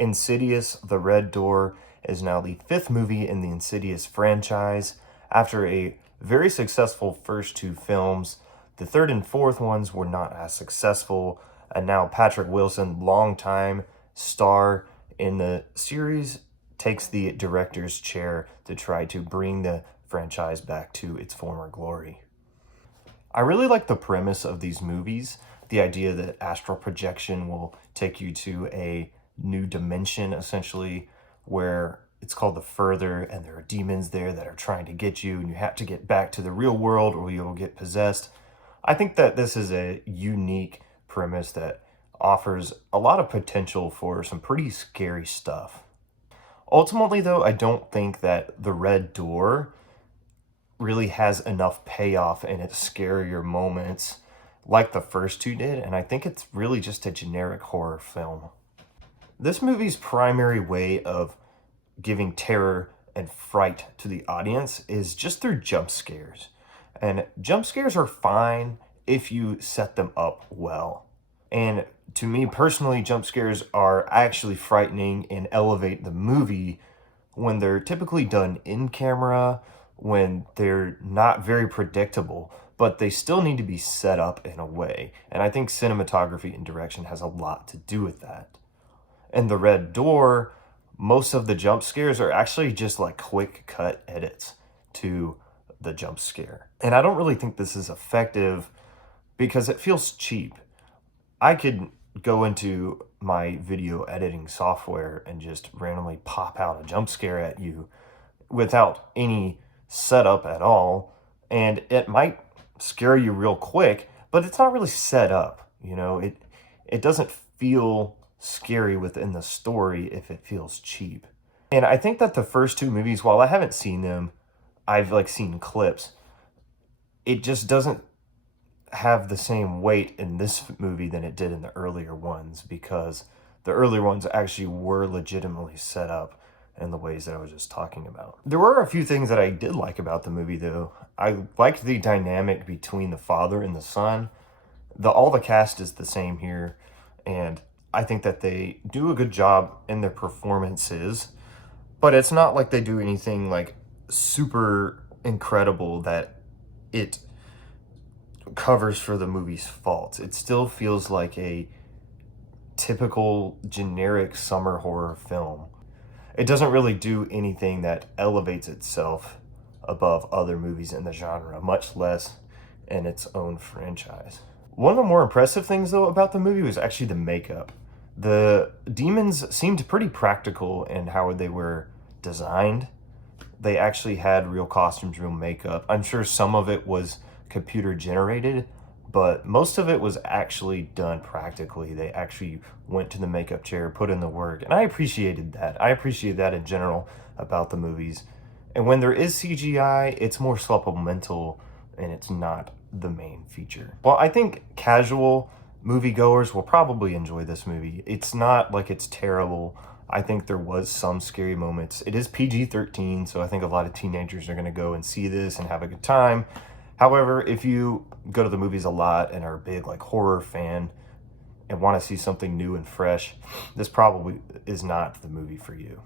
Insidious, The Red Door is now the 5th movie in the Insidious franchise. After a very successful first 2 films, the 3rd and 4th ones were not as successful, and now Patrick Wilson, longtime star in the series, takes the director's chair to try to bring the franchise back to its former glory. I really like the premise of these movies, the idea that astral projection will take you to a new dimension, essentially, where it's called the Further, and there are demons there that are trying to get you, and you have to get back to the real world or you'll get possessed. I think that this is a unique premise that offers a lot of potential for some pretty scary stuff. Ultimately, though, I don't think that The Red Door really has enough payoff in its scarier moments like the first 2 did, and I think it's really just a generic horror film. This movie's primary way of giving terror and fright to the audience is just through jump scares. And jump scares are fine if you set them up well. And to me personally, jump scares are actually frightening and elevate the movie when they're typically done in camera, when they're not very predictable, but they still need to be set up in a way. And I think cinematography and direction has a lot to do with that. In The Red Door, most of the jump scares are actually just like quick cut edits to the jump scare. And I don't really think this is effective because it feels cheap. I could go into my video editing software and just randomly pop out a jump scare at you without any setup at all, and it might scare you real quick, but it's not really set up. You know, it doesn't feel scary within the story if it feels cheap. And I think that the first 2 movies, while I haven't seen them, I've seen clips, it just doesn't have the same weight in this movie than it did in the earlier ones, because the earlier ones actually were legitimately set up in the ways that I was just talking about. There were a few things that I did like about the movie, though. I liked the dynamic between the father and the son. All the cast is the same here, and I think that they do a good job in their performances, but it's not like they do anything super incredible that it covers for the movie's faults. It still feels like a typical generic summer horror film. It doesn't really do anything that elevates itself above other movies in the genre, much less in its own franchise. One of the more impressive things, though, about the movie was actually the makeup. The demons seemed pretty practical in how they were designed. They actually had real costumes, real makeup. I'm sure some of it was computer generated, but most of it was actually done practically. They actually went to the makeup chair, put in the work, and I appreciated that. I appreciate that in general about the movies. And when there is CGI, it's more supplemental and it's not the main feature. Well, I think casual moviegoers will probably enjoy this movie. It's not like it's terrible. I think there was some scary moments. It is PG-13, so I think a lot of teenagers are gonna go and see this and have a good time. However, if you go to the movies a lot and are a big horror fan and want to see something new and fresh, this probably is not the movie for you.